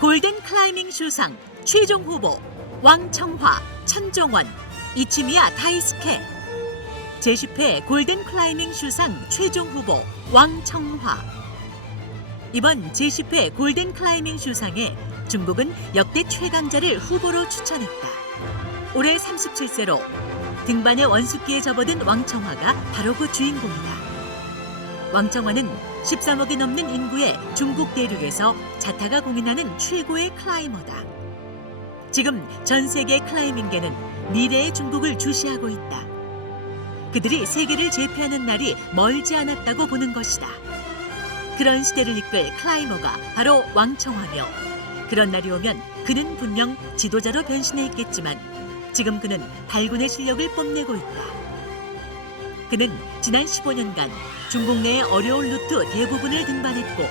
골든 클라이밍 슈상 최종 후보 왕청화, 천정원, 이치미야 다이스케 제10회 골든 클라이밍 슈상 최종 후보 왕청화 이번 제10회 골든 클라이밍 슈상에 중국은 역대 최강자를 후보로 추천했다. 올해 37세로 등반의 원숙기에 접어든 왕청화가 바로 그 주인공이다. 왕청화는 13억이 넘는 인구의 중국 대륙에서 자타가 공인하는 최고의 클라이머다. 지금 전 세계 클라이밍계는 미래의 중국을 주시하고 있다. 그들이 세계를 제패하는 날이 멀지 않았다고 보는 것이다. 그런 시대를 이끌 클라이머가 바로 왕청화며 그런 날이 오면 그는 분명 지도자로 변신해 있겠지만 지금 그는 발군의 실력을 뽐내고 있다. 그는 지난 15년간 중국 내의 어려운 루트 대부분을 등반했고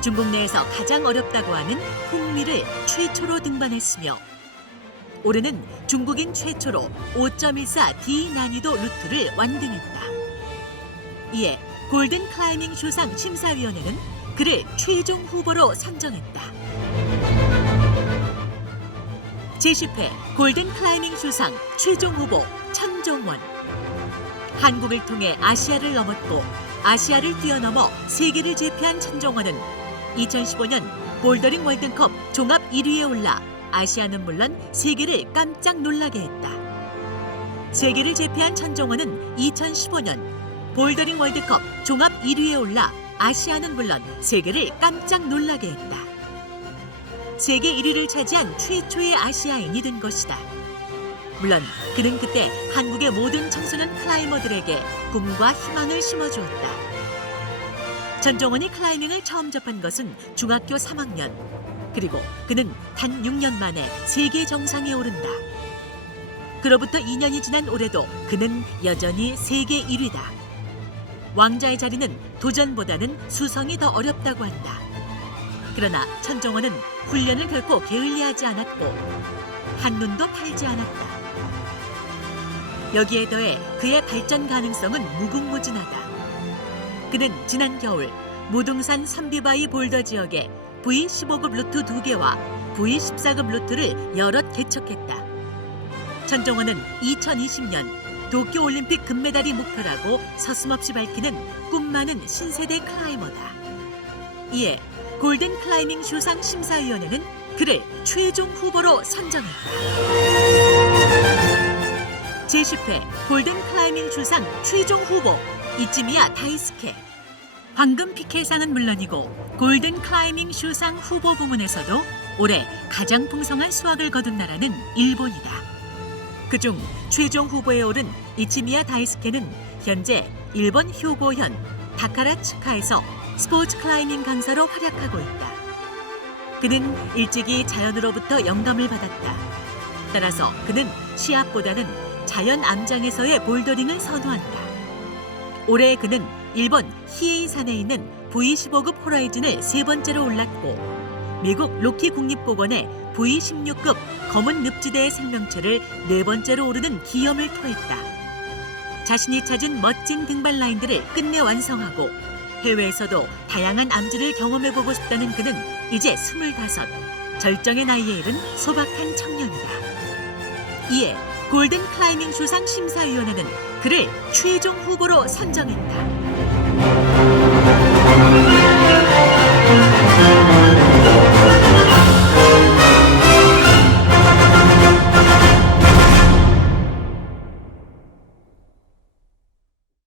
중국 내에서 가장 어렵다고 하는 홍미를 최초로 등반했으며 올해는 중국인 최초로 5.14 D 난이도 루트를 완등했다. 이에 골든 클라이밍 쇼상 심사위원회는 그를 최종 후보로 선정했다. 제10회 골든 클라이밍 쇼상 최종 후보 천종원 한국을 통해 아시아를 넘었고 아시아를 뛰어넘어 세계를 제패한 천종원은 2015년 볼더링 월드컵 종합 1위에 올라 아시아는 물론 세계를 깜짝 놀라게 했다. 세계를 제패한 천종원은 2015년 볼더링 월드컵 종합 1위에 올라 아시아는 물론 세계를 깜짝 놀라게 했다. 세계 1위를 차지한 최초의 아시아인이 된 것이다. 물론 그는 그때 한국의 모든 청소년 클라이머들에게 꿈과 희망을 심어주었다. 전종원이 클라이밍을 처음 접한 것은 중학교 3학년. 그리고 그는 단 6년 만에 세계 정상에 오른다. 그로부터 2년이 지난 올해도 그는 여전히 세계 1위다. 왕자의 자리는 도전보다는 수성이 더 어렵다고 한다. 그러나 천종원은 훈련을 결코 게을리하지 않았고 한눈도 팔지 않았다. 여기에 더해 그의 발전 가능성은 무궁무진하다. 그는 지난 겨울 무등산 선비바위 볼더 지역에 V15급 루트 두개와 V14급 루트를 여럿 개척했다. 천정원은 2020년 도쿄올림픽 금메달이 목표라고 서슴없이 밝히는 꿈 많은 신세대 클라이머다. 이에 골든 클라이밍 쇼상 심사위원회는 그를 최종 후보로 선정했다. 제10회 골든 클라이밍 쇼상 최종 후보 이치미야 다이스케 황금 피케상은 물론이고 골든 클라이밍 쇼상 후보 부문에서도 올해 가장 풍성한 수확을 거둔 나라는 일본이다. 그중 최종 후보에 오른 이치미야 다이스케는 현재 일본 효고현 다카라츠카에서 스포츠 클라이밍 강사로 활약하고 있다. 그는 일찍이 자연으로부터 영감을 받았다. 따라서 그는 시합보다는 자연 암장에서의 볼더링을 선호한다. 올해 그는 일본 히에이산에 있는 V15급 호라이즌을 세 번째로 올랐고 미국 로키 국립공원의 V16급 검은 늪지대의 생명체를 네 번째로 오르는 기염을 토했다. 자신이 찾은 멋진 등반 라인들을 끝내 완성하고 해외에서도 다양한 암지를 경험해보고 싶다는 그는 이제 스물다섯, 절정의 나이에 이른 소박한 청년이다. 이에 골든 클라이밍 수상 심사위원회는 그를 최종 후보로 선정했다.